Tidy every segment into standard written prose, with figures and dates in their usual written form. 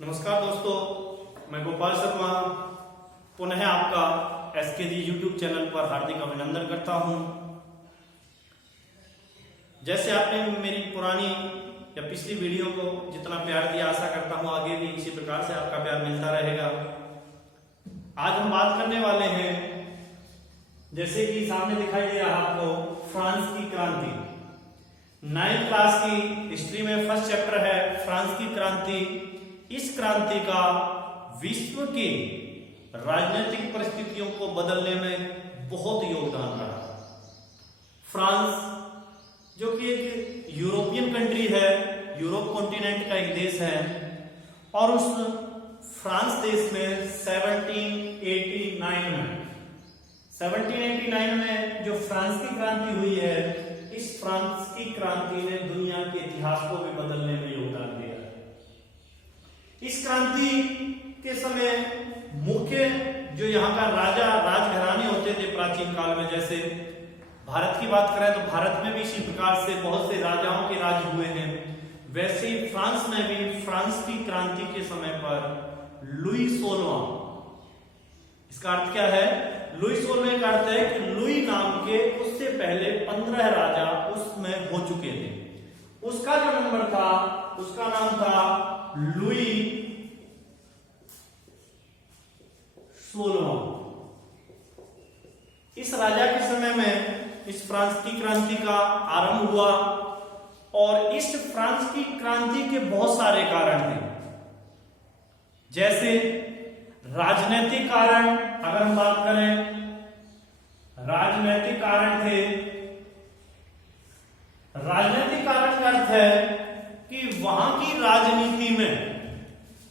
नमस्कार दोस्तों, मैं गोपाल शर्मा पुनः आपका एसकेजी यूट्यूब चैनल पर हार्दिक अभिनंदन करता हूं। जैसे आपने मेरी पुरानी या पिछली वीडियो को जितना प्यार दिया, आशा करता हूं आगे भी इसी प्रकार से आपका प्यार मिलता रहेगा। आज हम बात करने वाले हैं, जैसे कि सामने दिखाई दे रहा आपको, फ्रांस की क्रांति। 9th क्लास की हिस्ट्री में फर्स्ट चैप्टर है फ्रांस की क्रांति। इस क्रांति का विश्व की राजनीतिक परिस्थितियों को बदलने में बहुत योगदान रहा। फ्रांस जो कि एक यूरोपियन कंट्री है, यूरोप कॉन्टिनेंट का एक देश है, और उस फ्रांस देश में 1789 में जो फ्रांस की क्रांति हुई है, इस फ्रांस की क्रांति ने दुनिया के इतिहास को भी बदलने में योगदान दिया। इस क्रांति के समय मुख्य जो यहाँ का राजा राजघराने होते थे प्राचीन काल में, जैसे भारत की बात करें तो भारत में भी इसी प्रकार से बहुत से राजाओं के राज हुए हैं, वैसे ही फ्रांस में भी फ्रांस की क्रांति के समय पर लुई 16वां, इसका अर्थ क्या है? लुई 16वें का अर्थ है कि लुई नाम के उससे पहले 15 राजा उसमें हो चुके थे। उसका जो नंबर था, उसका नाम था लुई 16वां। इस राजा के समय में इस फ्रांस की क्रांति का आरंभ हुआ, और इस फ्रांस की क्रांति के बहुत सारे कारण थे। जैसे राजनीतिक कारण, अगर हम बात करें, राजनीतिक कारण थे। राजनीतिक कारण का अर्थ है कि वहां की राजनीति में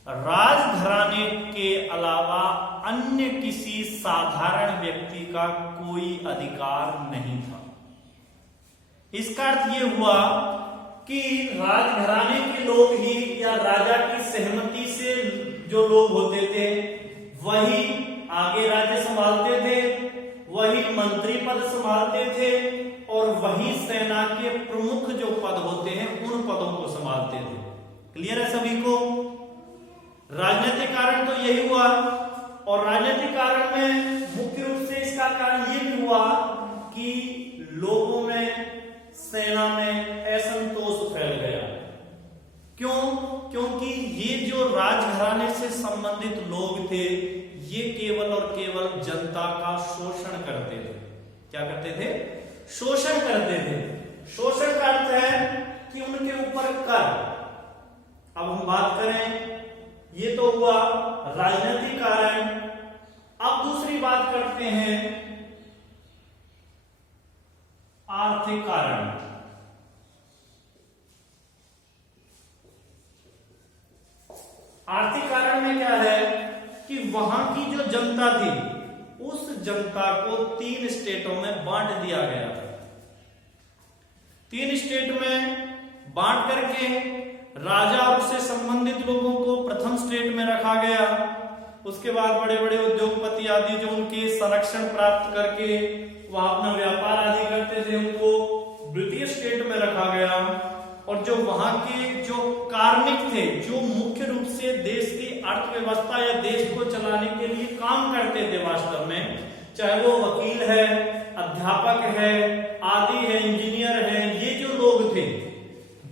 राजघराने के अलावा अन्य किसी साधारण व्यक्ति का कोई अधिकार नहीं था। इसका अर्थ यह हुआ कि राजघराने के लोग ही, या राजा की सहमति से जो लोग होते थे, वही आगे राज्य संभालते थे, वही मंत्री पद संभालते थे, और वही सेना के प्रमुख जो पद होते हैं उन पदों को संभालते थे। क्लियर है सभी को? राजनीतिक कारण तो यही हुआ, और राजनीतिक कारण में मुख्य रूप से इसका कारण यह भी हुआ कि लोगों में, सेना में असंतोष फैल गया। क्यों? क्योंकि ये जो राजघराने से संबंधित लोग थे, ये केवल और केवल जनता का शोषण करते थे। क्या करते थे? शोषण करते थे। शोषण का अर्थ है कि उनके ऊपर कर। अब हम बात करें, ये तो हुआ राजनीतिक कारण। अब दूसरी बात करते हैं आर्थिक कारण। आर्थिक कारण में क्या है कि वहां की जो जनता थी, उस जनता को 3 स्टेटों में बांट दिया गया था। 3 स्टेट में बांट करके राजा और उससे संबंधित लोगों को प्रथम स्टेट में रखा गया। उसके बाद बड़े बड़े उद्योगपति आदि जो उनके संरक्षण प्राप्त करके वहां अपना व्यापार आदि करते थे, उनको द्वितीय स्टेट में रखा गया। और जो वहां के जो कार्मिक थे, जो मुख्य रूप से देश की अर्थव्यवस्था या देश को चलाने के लिए काम करते थे वास्तव में, चाहे वो वकील है, अध्यापक है, आदि है, इंजीनियर है, ये जो लोग थे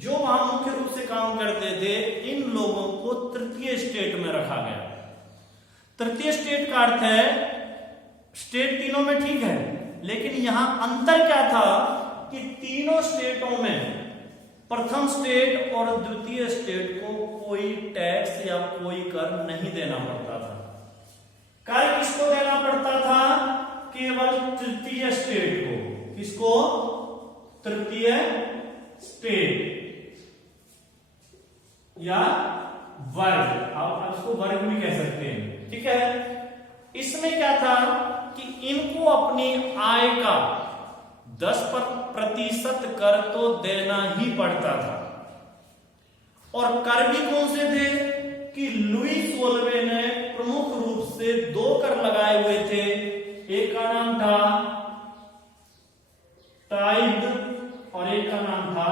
जो वहां मुख्य रूप से काम करते थे, इन लोगों को तृतीय स्टेट में रखा गया। तृतीय स्टेट का अर्थ है, स्टेट तीनों में ठीक है, लेकिन यहां अंतर क्या था कि तीनों स्टेटों में प्रथम स्टेट और द्वितीय स्टेट को कोई टैक्स या कोई कर नहीं देना पड़ता था। कर किसको देना पड़ता था? केवल तृतीय स्टेट को। किसको? तृतीय स्टेट या वर्ग, आप इसको वर्ग भी कह सकते हैं, ठीक है। इसमें क्या था कि इनको अपनी आय का 10% कर तो देना ही पड़ता था। और कर भी कौन से थे कि लुई 16वें ने प्रमुख रूप से 2 कर लगाए हुए थे। एक का नाम था टाइड और एक का नाम था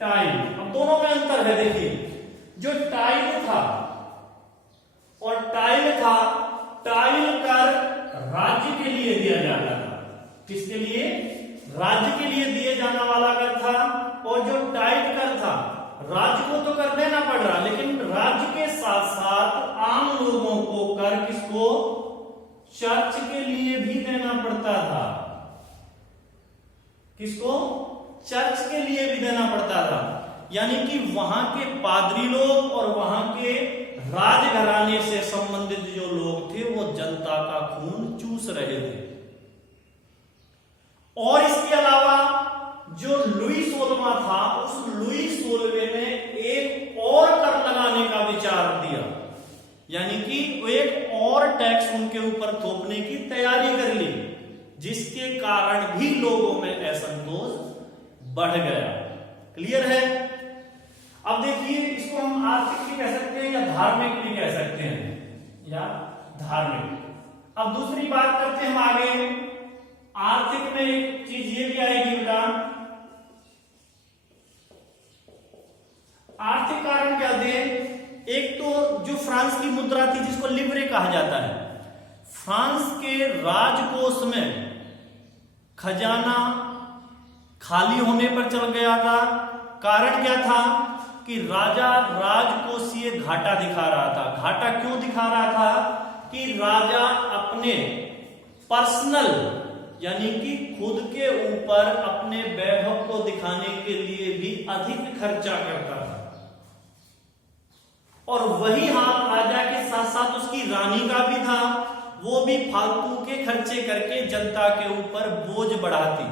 टाइम। अब दोनों में अंतर है, देखिए जो टाइल था, और टाइल था, टाइल कर राज्य के लिए दिया जाता था। किसके लिए? राज्य के लिए दिए जाने वाला कर था। और जो टाइल कर था, राज्य को तो कर देना पड़ रहा, लेकिन राज्य के साथ साथ आम लोगों को कर किसको? चर्च के लिए भी देना पड़ता था। किसको? चर्च के लिए भी देना पड़ता था। यानी कि वहां के पादरी लोग और वहां के राजघराने से संबंधित जो लोग थे वो जनता का खून चूस रहे थे। और इसके अलावा जो लुई 16वां था, उस लुई 16वें ने एक और कर लगाने का विचार दिया, यानी कि एक और टैक्स उनके ऊपर थोपने की तैयारी कर ली, जिसके कारण भी लोगों में असंतोष बढ़ गया। क्लियर है? अब देखिए, इसको हम आर्थिक भी कह सकते हैं या धार्मिक भी कह सकते हैं, या धार्मिक। अब दूसरी बात करते हैं हम आगे। आर्थिक में एक चीज ये भी आएगी बेटा, आर्थिक कारण क्या थे? एक तो जो फ्रांस की मुद्रा थी, जिसको लिब्रे कहा जाता है, फ्रांस के राजकोष में खजाना खाली होने पर चल गया था। कारण क्या था? कि राजा राजकोषीय घाटा दिखा रहा था। घाटा क्यों दिखा रहा था? कि राजा अपने पर्सनल, यानी कि खुद के ऊपर अपने वैभव को दिखाने के लिए भी अधिक खर्चा करता था, और वही हाल राजा के साथ साथ उसकी रानी का भी था। वो भी फालतू के खर्चे करके जनता के ऊपर बोझ बढ़ाती,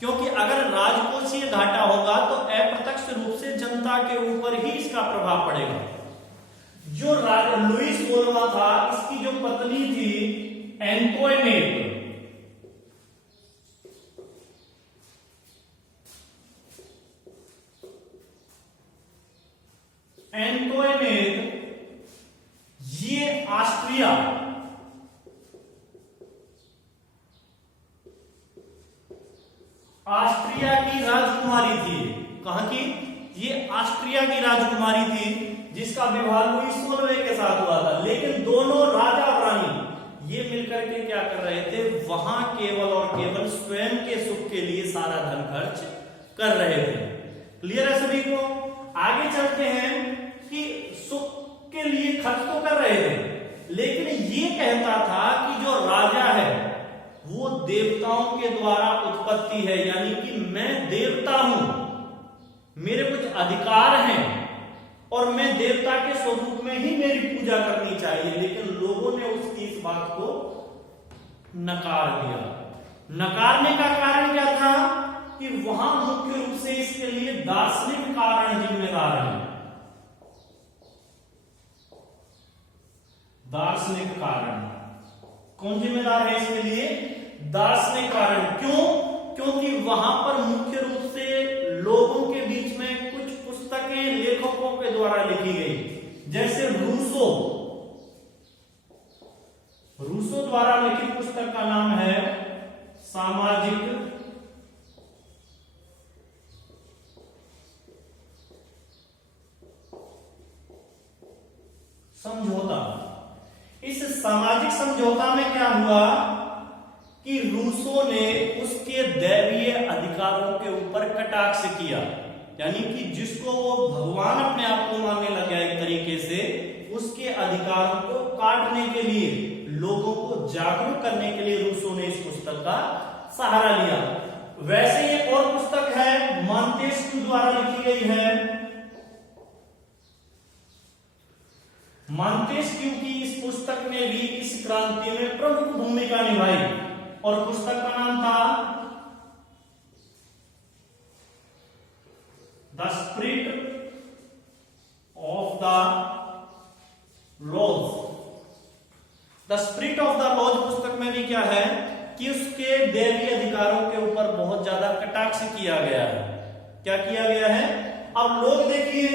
क्योंकि अगर राजकोषीय घाटा होगा तो अप्रत्यक्ष रूप से जनता के ऊपर ही इसका प्रभाव पड़ेगा। जो लुई 16वां था, इसकी जो पत्नी थी एंटोइनेट, ये ऑस्ट्रिया की राजकुमारी थी। कहां की? ये ऑस्ट्रिया की राजकुमारी थी, जिसका विवाह लुई 16वें के साथ हुआ था। लेकिन दोनों राजा और रानी ये मिलकर के क्या कर रहे थे? वहां केवल और केवल स्वयं के सुख के लिए सारा धन खर्च कर रहे थे। क्लियर है सभी को? आगे चलते हैं कि सुख के लिए खर्च तो कर रहे थे, लेकिन ये कहता था कि जो राजा है वो देवताओं के द्वारा उत्पत्ति है, यानी कि मैं देवता हूं, मेरे कुछ अधिकार हैं और मैं देवता के स्वरूप में ही मेरी पूजा करनी चाहिए। लेकिन लोगों ने उसकी इस बात को नकार दिया। नकारने का कारण क्या था? कि वहां मुख्य रूप से इसके लिए दार्शनिक कारण जिम्मेदार है। दार्शनिक कारण कौन जिम्मेदार है इसके लिए? दार्शनिक कारण। क्यों? क्योंकि वहां पर मुख्य रूप से लोगों के बीच में कुछ पुस्तकें लेखकों के द्वारा लिखी गई, जैसे रूसो द्वारा लिखित पुस्तक का नाम है सामाजिक समझौता। इस सामाजिक समझौता में क्या हुआ कि रूसो ने उसके दैवीय अधिकारों के ऊपर कटाक्ष किया, यानी कि जिसको वो भगवान अपने आप को मानने लग गया एक तरीके से, उसके अधिकारों को काटने के लिए, लोगों को जागरूक करने के लिए रूसो ने इस पुस्तक का सहारा लिया। वैसे एक और पुस्तक है मॉन्टेस्क्यू द्वारा लिखी गई है। मॉन्टेस्क्यू की इस पुस्तक ने भी इस क्रांति में प्रमुख भूमिका निभाई, और पुस्तक का नाम था the spirit of the laws. The spirit of the laws पुस्तक में भी क्या है कि उसके दैवीय अधिकारों के ऊपर बहुत ज्यादा कटाक्ष किया गया है। क्या किया गया है? अब लोग देखिए,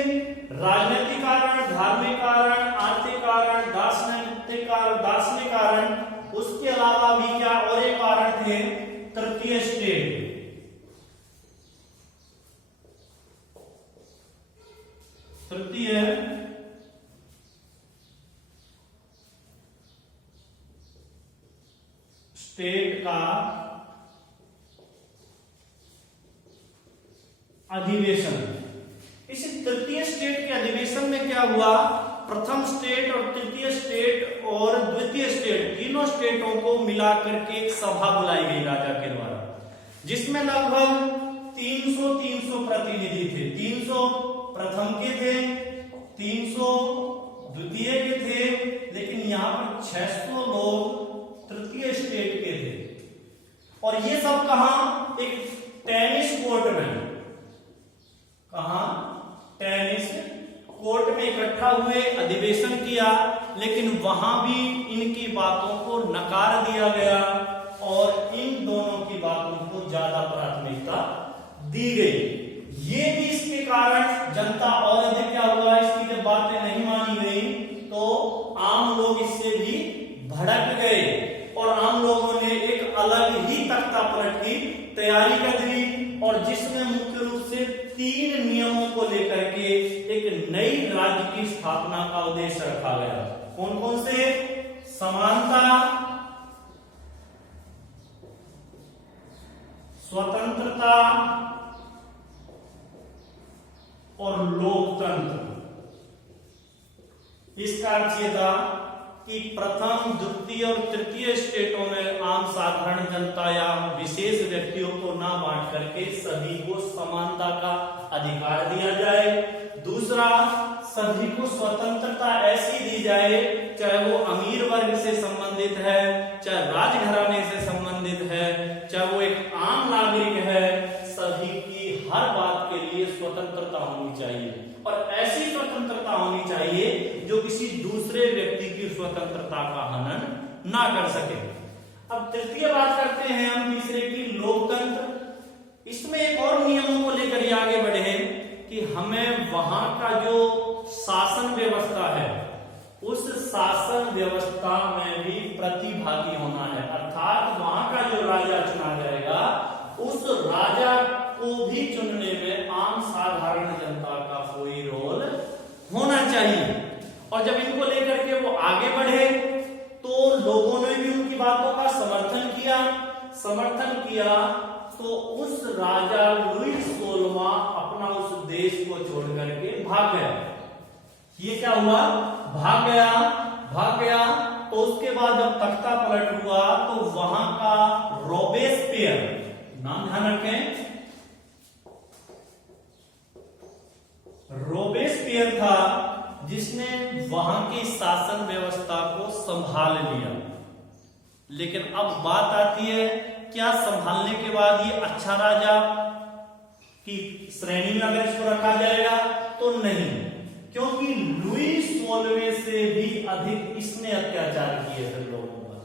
राजनीतिक कारण, धार्मिक कारण, आर्थिक कारण, दार्शनिक कारण, उसके अलावा भी क्या और एक कारण थे? तृतीय स्टेट। तृतीय स्टेट का अधिवेशन। इस तृतीय स्टेट के अधिवेशन में क्या हुआ, प्रथम स्टेट और तृतीय स्टेट और द्वितीय स्टेट तीनों स्टेटों को मिलाकर के एक सभा बुलाई गई राजा के द्वारा, जिसमें लगभग 300 प्रतिनिधि थे। 300 प्रथम के थे, 300 द्वितीय के थे, लेकिन यहाँ पर 600 लोग तृतीय स्टेट के थे। और ये सब कहां, एक टेनिस कोर्ट में, कहां, टेनिस कोर्ट में इकट्ठा हुए, अधिवेशन किया, लेकिन वहां भी इनकी बातों को नकार दिया गया और इन दोनों की बातों को ज्यादा प्राथमिकता दी गई। ये भी इसके कारण जनता और अधिक क्या हुआ, इसकी जब बातें नहीं मानी गई तो आम लोग इससे भी भड़क गए और आम लोगों ने एक अलग ही तख्ता पलट की तैयारी कर दी, और जिसमें मुख्य रूप से 3 नियमों को लेकर के एक नई राज्य की स्थापना का उद्देश्य रखा गया। कौन कौन से, समानता, स्वतंत्रता और लोकतंत्र। इसका अर्थ यह था कि प्रथम, द्वितीय और तृतीय स्टेटों में आम साधारण जनता या विशेष व्यक्तियों को ना बांट करके सभी को समानता का अधिकार दिया जाए। दूसरा, सभी को स्वतंत्रता ऐसी दी जाए, चाहे वो अमीर वर्ग से संबंधित है, चाहे राजघराने से संबंधित है, चाहे वो एक आम नागरिक है, सभी की हर बात के लिए स्वतंत्रता होनी चाहिए। और ऐसी स्वतंत्रता होनी चाहिए जो किसी दूसरे व्यक्ति की स्वतंत्रता का हनन ना कर सके। अब तृतीय बात करते हैं हम तीसरे की, लोकतंत्र। इसमें एक और नियमों को लेकर ये आगे बढ़े कि हमें वहां का जो शासन व्यवस्था है, उस शासन व्यवस्था में भी प्रतिभागी होना है। अर्थात वहां का जो राजा चुना जाएगा, उस राजा को भी चुनने में आम साधारण जनता का कोई रोल होना चाहिए। और जब इनको लेकर के वो आगे बढ़े तो लोगों ने भी उनकी बातों का समर्थन किया तो उस राजा लुईस 16वां अपना उस देश को छोड़ करके भाग गया। ये क्या हुआ, भाग गया। तो उसके बाद जब तख्ता पलट हुआ तो वहां का रोबेस्पियर, नाम ध्यान रखें, रोबेस्पियर था जिसने वहां की शासन व्यवस्था को संभाल लिया। लेकिन अब बात आती है, क्या संभालने के बाद ये अच्छा राजा की श्रेणी में अगर इसको रखा जाएगा तो नहीं, क्योंकि लुईस 16वें से भी अधिक इसने अत्याचार किए थे लोगों पर।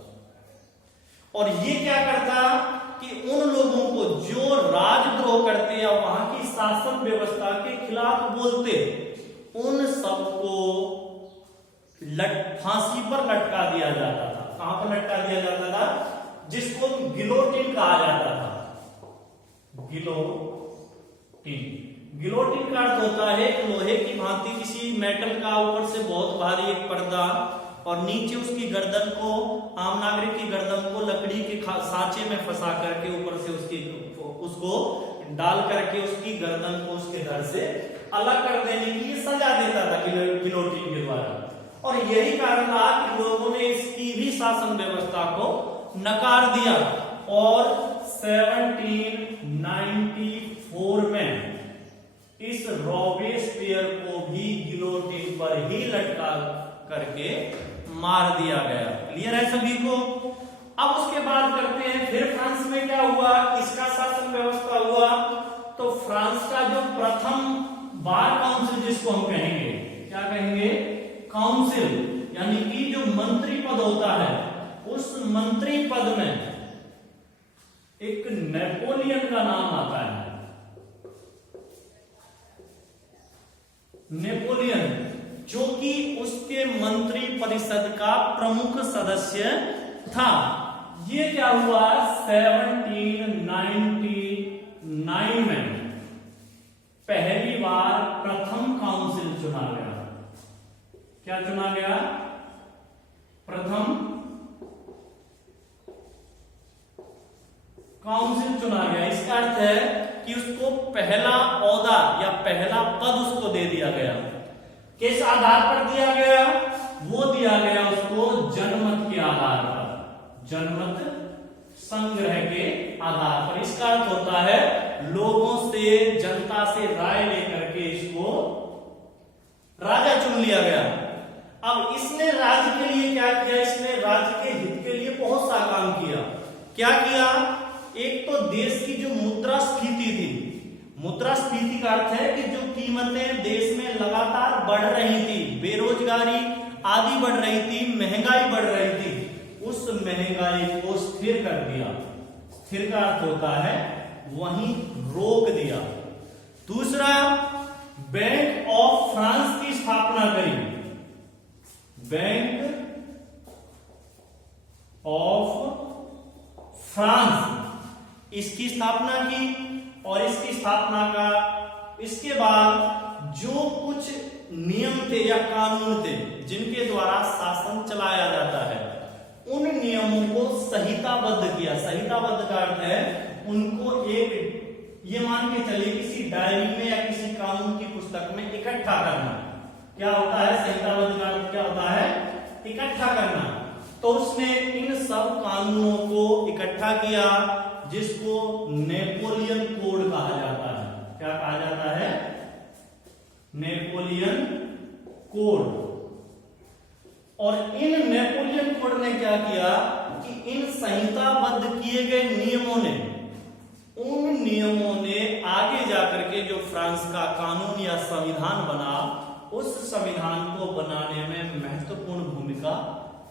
और ये क्या करता कि उन लोगों को जो राजद्रोह करते या वहां की शासन व्यवस्था के खिलाफ बोलते, उन सबको फांसी पर लटका दिया जाता था। कहां पर लटका दिया जाता था, जिसको गिलोटिन कहा जाता था। गिलोटिन का अर्थ होता है कि लोहे की भांति किसी मेटल का ऊपर से बहुत भारी एक पर्दा और नीचे उसकी गर्दन को, आम नागरिक की गर्दन को लकड़ी के सांचे में फंसा करके ऊपर से उसको डाल करके उसकी गर्दन को उसके धड़ से अलग कर देने की सजा देता था गिलोटिन के द्वारा। और यही कारण रहा कि लोगों ने इसकी भी शासन व्यवस्था को नकार दिया और 1794 में इस रॉबेस्पियर को भी गिलोटिन पर ही लटका करके मार दिया गया। क्लियर है सभी को। अब उसके बाद करते हैं फिर फ्रांस में क्या हुआ, किसका शासन व्यवस्था हुआ, तो फ्रांस का जो प्रथम बार काउंसिल, जिसको हम कहेंगे, क्या कहेंगे, काउंसिल, यानी कि जो मंत्री पद होता है, उस मंत्री पद में एक नेपोलियन का नाम आता है। नेपोलियन, जो कि उसके मंत्री परिषद का प्रमुख सदस्य था। ये क्या हुआ, 1799 में पहली बार प्रथम काउंसिल चुना गया। क्या चुना गया? प्रथम काउंसिल चुना गया। इसका अर्थ है कि उसको पहला ओहदा या पहला पद उसको दे दिया गया। किस आधार पर दिया गया? वो दिया गया उसको जनमत के आधार पर, जनमत संग्रह के आधार पर। इसका अर्थ होता है लोगों से, जनता से राय लेकर के इसको राजा चुन लिया गया। अब इसने राज्य के लिए क्या किया? इसने राज्य के हित के लिए बहुत सा काम किया। क्या किया? एक तो देश की जो मुद्रास्फीति थी, मुद्रास्फीति का अर्थ है कि जो कीमतें देश में लगातार बढ़ रही थी, बेरोजगारी आदि बढ़ रही थी, महंगाई बढ़ रही थी, उस महंगाई को स्थिर कर दिया। स्थिर का अर्थ होता है वहीं रोक दिया। दूसरा, बैंक ऑफ फ्रांस की स्थापना करी। बैंक ऑफ फ्रांस इसकी स्थापना की। और इसकी स्थापना का इसके बाद जो कुछ नियम थे या कानून थे जिनके द्वारा शासन चलाया जाता है, उन नियमों को संहिताबद्ध किया। संहिताबद्ध का अर्थ है उनको एक, ये मान के चलिए किसी डायरी में या किसी कानून की पुस्तक में इकट्ठा करना। क्या होता है संहिताबद्ध का अर्थ? क्या होता है? इकट्ठा करना। तो उसने इन सब कानूनों को इकट्ठा किया, जिसको नेपोलियन कोड कहा जाता है। क्या कहा जाता है? Napoleon code. और इन नेपोलियन कोड ने क्या किया कि इन संहिताबद्ध किए गए नियमों ने, उन नियमों ने आगे जाकर के जो फ्रांस का कानून या संविधान बना, उस संविधान को बनाने में महत्वपूर्ण भूमिका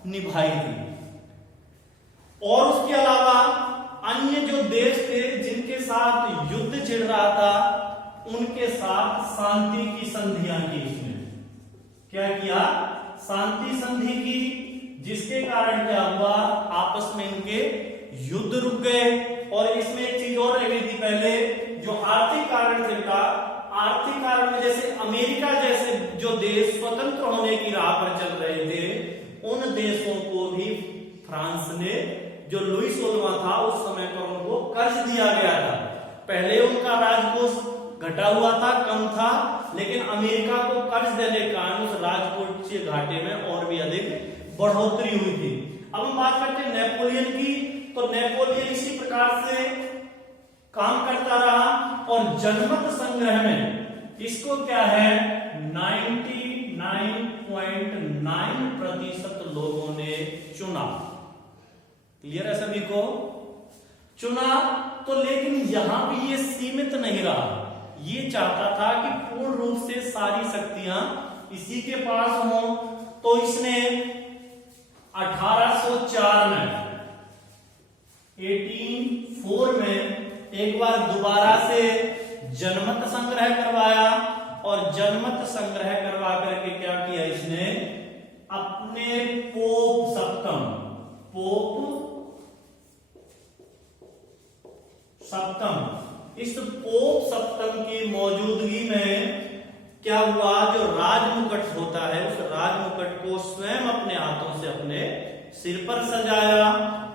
निभाई थी। और उसके अलावा अन्य जो देश थे जिनके साथ युद्ध छिड़ रहा था, उनके साथ शांति की संधियां की इसने। क्या किया? शांति संधि की, जिसके कारण क्या हुआ? आपस में इनके युद्ध रुक गए। और इसमें एक चीज और रह गई थी पहले, जो आर्थिक कारण से था। आर्थिक कारण में जैसे अमेरिका जैसे जो देश स्वतंत्र होने की राह पर चल रहे थे, उन देशों को भी फ्रांस ने, जो लुई 16वां था उस समय पर, उनको कर्ज दिया गया था। पहले उनका राजकोष घटा हुआ था, कम था, लेकिन अमेरिका को कर्ज देने के कारण उस राजकोषीय घाटे में और भी अधिक बढ़ोतरी हुई थी। अब हम बात करते हैं नेपोलियन की। तो नेपोलियन इसी प्रकार से काम करता रहा और जनमत संग्रह में इसको क्या है 99.9% लोगों ने चुना। क्लियर है सभी को? चुना तो, लेकिन यहां भी ये सीमित नहीं रहा। ये चाहता था कि पूर्ण रूप से सारी शक्तियां इसी के पास हों। तो इसने 1804 में एक बार दोबारा से जनमत संग्रह करवाया। और जनमत संग्रह करवा करके क्या किया इसने? अपने पोप सप्तम इस पोप सप्तम की मौजूदगी में क्या हुआ? जो राजमुकुट होता है, उस राजमुकुट को स्वयं अपने हाथों से अपने सिर पर सजाया।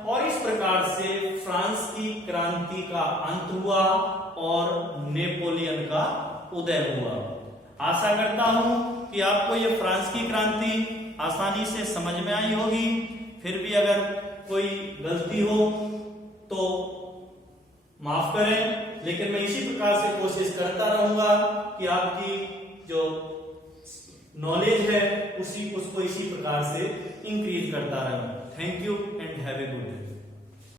और इस प्रकार से फ्रांस की क्रांति का अंत हुआ और नेपोलियन का उदय हुआ। आशा करता हूं कि आपको ये फ्रांस की क्रांति आसानी से समझ में आई होगी। फिर भी अगर कोई गलती हो तो माफ करें, लेकिन मैं इसी प्रकार से कोशिश करता रहूंगा कि आपकी जो नॉलेज है उसको इसी प्रकार से इंक्रीज करता रहूं। Thank you and have a good day.